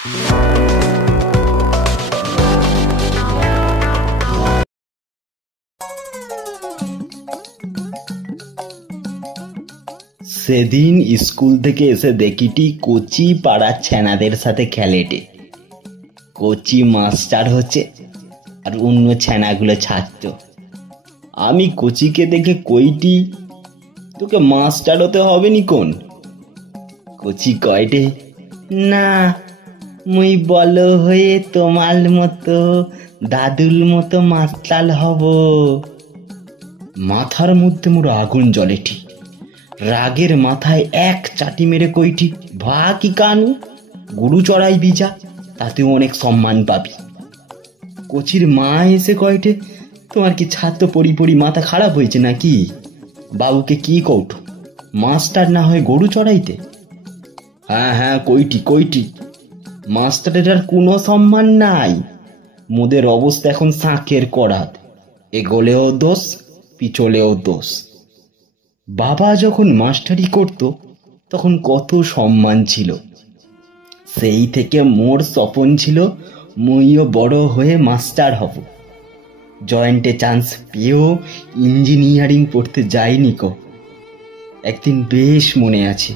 সেদিন স্কুল থেকে এসে দেখিটি কচি পাড়ার ছেনাদের সাথে খেলেটে। কচি মাস্টার হচ্ছে আর অন্য ছেনাগুলো ছাত্র। আমি কচিকে দেখে কইটি, তোকে মাস্টার হতে হবে নি কোন? কচি কয়টে, না মুই বলো হয়ে তোমার মতো দাদুর মতো মাস্টার হব। মাথার মধ্যে মোর আগুন জ্বলেটি। রাগের মাথায় এক চাটি মেরে কইটি, ভা কি কানু, গরু চড়াই বিজা, তাতেও অনেক সম্মান পাবি। কচির মা এসে কয়টে, তোমার কি ছাত্র পড়ি পড়ি মাথা খারাপ হয়েছে নাকি? বাবুকে কি কৌটো, মাস্টার না হয় গরু চড়াইতে? হ্যাঁ হ্যাঁ কইটি মাস্টারের আর কোনো সম্মান নাই। মোদের অবস্থা এখন শাঁখের করাত, এগোলেও দোষ পিছলেও দোষ। বাবা যখন মাস্টারি করত তখন কত সম্মান ছিল। সেই থেকে মোর স্বপন ছিল মুইও বড় হয়ে মাস্টার হব। জয়েন্টে চান্স পেয়েও ইঞ্জিনিয়ারিং পড়তে যাইনি কো। একদিন বেশ মনে আছে,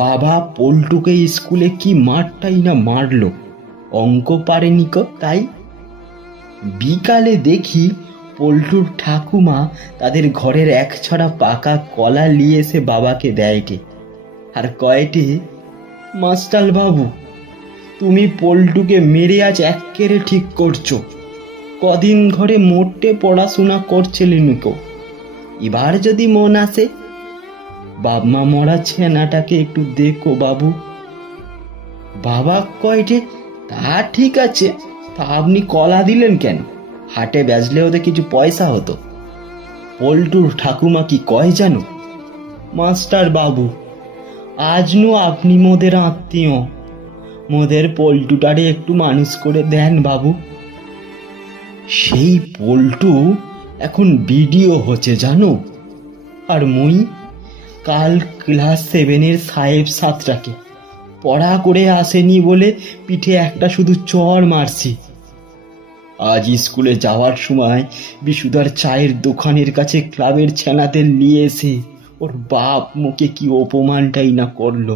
বাবা পল্টুকে স্কুলে কি মারটাই না মারলো, অঙ্ক পারেনি কো তাই। বিকালে দেখি পল্টুর ঠাকুমা তাদের ঘরের এক ছড়া পাকা কলা নিয়ে এসে বাবাকে দেয়টে, আর কয়টে, মাস্টার বাবু তুমি পল্টুকে মেরে আজ এক্কেরে ঠিক করছো। কদিন ঘরে মোটে পড়াশোনা করছিলে নিকো, এবার যদি মন আসে বাপমা মরা ছেনাটাকে একটু দেখো বাবু। বাবা কয়টে, তা ঠিক আছে, তা আপনি কলা দিলেন কেন? হাটে বেচলে ওদের কিছু পয়সা হতো। পল্টুর ঠাকুমা কি কয় জানো, মাস্টার বাবু আজ নু আপনি মোদের আত্মীয়, মোদের পল্টুটারে একটু মানুষ করে দেন বাবু। সেই পল্টু এখন বিডিও হচ্ছে জানো। আর মুই কাল ক্লাস 7-এর সাহেব সাতটাকে পড়া করে আসেনি বলে পিঠে একটা শুধু চড় মারছি। আজ স্কুলে যাওয়ার সময় বিশুদার চায়ের দোকানের কাছে ক্লাবের ছেনাদের নিয়ে এসে ওর বাপ মুখে কি অপমানটাই না করলো।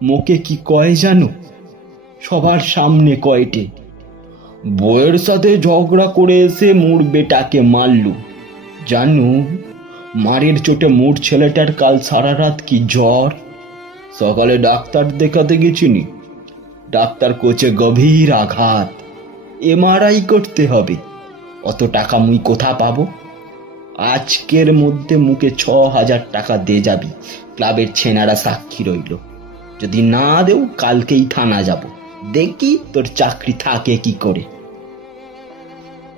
মুখে কি কয় জানো, সবার সামনে কয়টে, বউয়ের সাথে ঝগড়া করে এসে মোর বেটাকে মারলু। জানু মারের চোটে মোর ছেলেটার কাল সারা রাত কি জ্বর। সকালে ডাক্তার দেখাতে গেছিনি, ডাক্তার কোচে গভীর আঘাত, এমআরআই করতে হবে। অত টাকা মুই কোথা পাবো? আজকের মধ্যে মুখে 6,000 টাকা দে যাবি, ক্লাবের ছেনারা সাক্ষী রইল। যদি না দেও কালকেই থানা যাব, দেখি তোর চাকরি থাকে কি করে।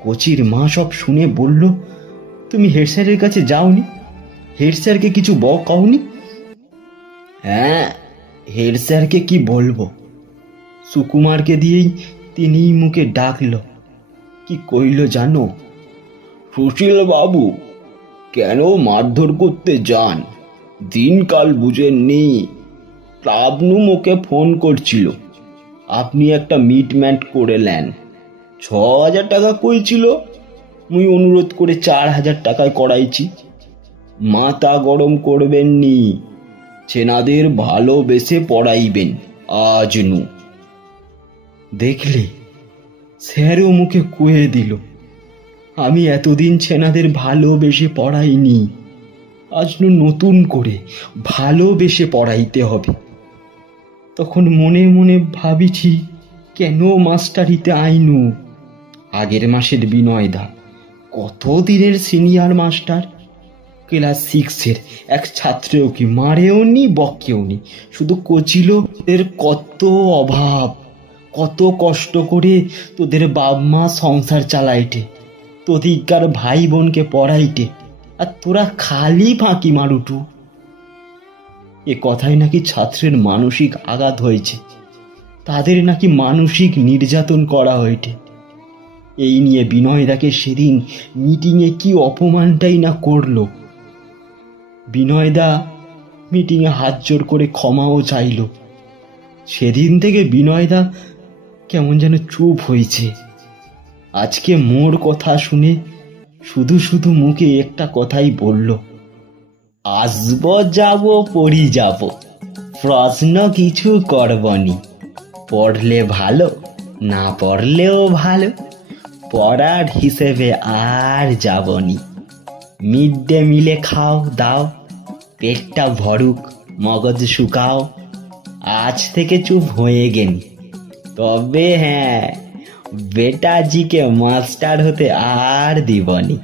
কোচির মা সব শুনে বলল, তুমি হেড স্যারের কাছে যাওনি? হেড স্যারকে কিছু কওনি? হ্যাঁ, হেড স্যারকে কি বলবো, সুকুমারকে দিয়েই তিনিই মুখে ডাকলো। কি কইল জানো, সুশীল বাবু কেন মারধর করতে যান, দিনকাল বুঝেননি। ক্লাব নু মুখে ফোন করছিল, আপনি একটা মিটম্যাট করে নেন। 6,000 টাকা কইছিল, মুই অনুরোধ করে 4,000 টাকায় করাইছি। মাথা গরম করবেন নি, ছেনাদের ভালোবেসে পড়াইবেন আজ নু। দেখলে স্যারও মুখে কুয়ে দিল, আমি এতদিন ছেনাদের ভালোবেসে পড়াইনি, আজ নতুন করে ভালোবেসে পড়াইতে হবে। তখন মনে মনে ভাবিছি, কেন মাস্টারিতে আইনু। আগের মাসের বিনয়দা কত দিনের সিনিয়র মাস্টার, ক্লাস 6-এর এক ছাত্রেও কি মারেও নি বকেও নি, শুধু কোচিল এর কত অভাব, কত কষ্ট করে তোদের বাপ মা সংসার চালাইটে, তোদিককার ভাই বোনকে পড়াইটে, আর তোরা খালি ফাঁকি মারুটু। এ কথায় নাকি ছাত্রের মানসিক আঘাত হয়েছে, তাদের নাকি মানসিক নির্যাতন করা হয়েছে। এই নিয়ে বিনয়দাকে সেদিন মিটিংয়ে কি অপমানটাই না করলো। বিনয়দা মিটিংয়ে হাত জোর করে ক্ষমাও চাইল, সেদিন থেকে বিনয়দা কেমন যেন চুপ হয়েছে। আজকে মোর কথা শুনে শুধু শুধু মুখে একটা কথাই বলল, আসব যাব পড়ি যাব, প্রশ্ন কিছু করবনি। পড়লে ভালো, না পড়লেও ভালো, পড়ার হিসেবে আর যাবনি। মিড ডে মিলে খাও দাও, পেটটা ভরুক, মগজ শুকাও। আজ থেকে চুপ হয়ে গেনি। তবে হ্যাঁ, বেটাজিকে মাস্টার হতে আর দিবনি।